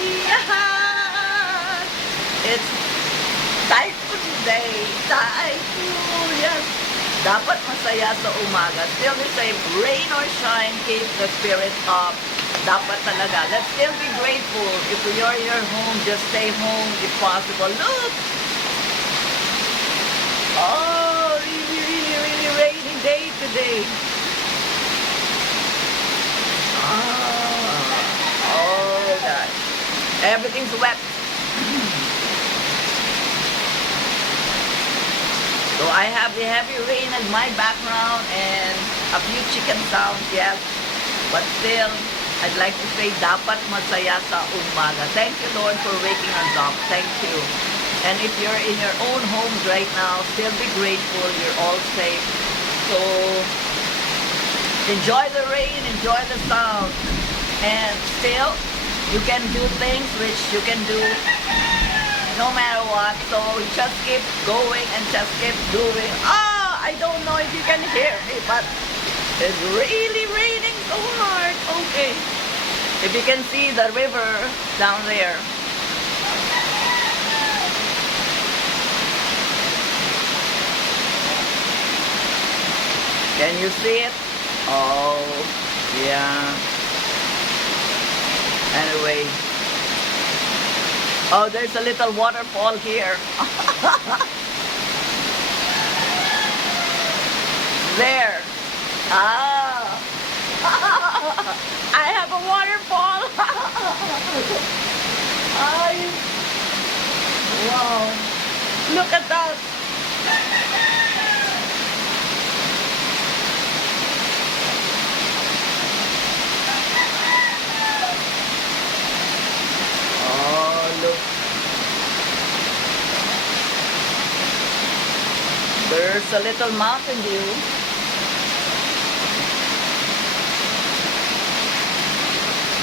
Yan! It's typhoon day. Typhoon, yes. Dapat masaya sa umaga. Still the same, rain or shine, keep the spirit up. Dapat talaga. Let's still be grateful. If you're in your home, just stay home if possible. Look! Oh, really, really, really rainy day today. Oh, gosh. Everything's wet. So I have the heavy rain in my background and a few chicken sounds, yes. But still, I'd like to say, dapat masaya sa umaga. Thank you, Lord, for waking us up. Thank you. And if you're in your own homes right now, still be grateful. You're all safe. So, enjoy the rain, enjoy the sound. And still, you can do things which you can do no matter what. So just keep going and just keep doing. I don't know if you can hear me, but it's really raining so hard. Okay. If you can see the river down there. Can you see it? Oh, yeah. Anyway. Oh, there's a little waterfall here. There. I have a waterfall. Wow. Look at that. Look. There's a little mountain view.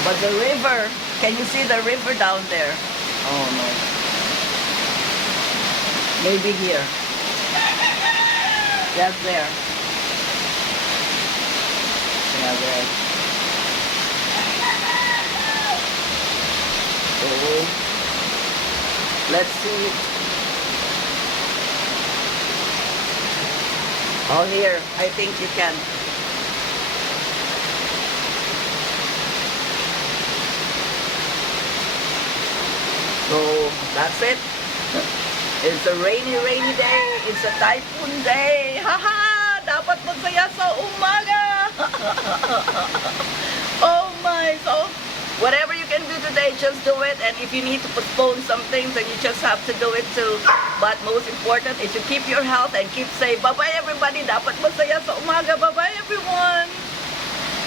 But the river, can you see the river down there? Oh no. Maybe here. Yes, there. Yeah, there. Oh. Let's see. Oh, here. I think you can. So, that's it. It's a rainy, rainy day. It's a typhoon day. Haha! Dapat magsaya sa umaga. Oh my. So, whatever you can do today, just do it. And if you need to postpone some things, then you just have to do it too. But most important is to keep your health and keep safe. Bye-bye everybody. Dapat masaya sa umaga. Bye-bye everyone.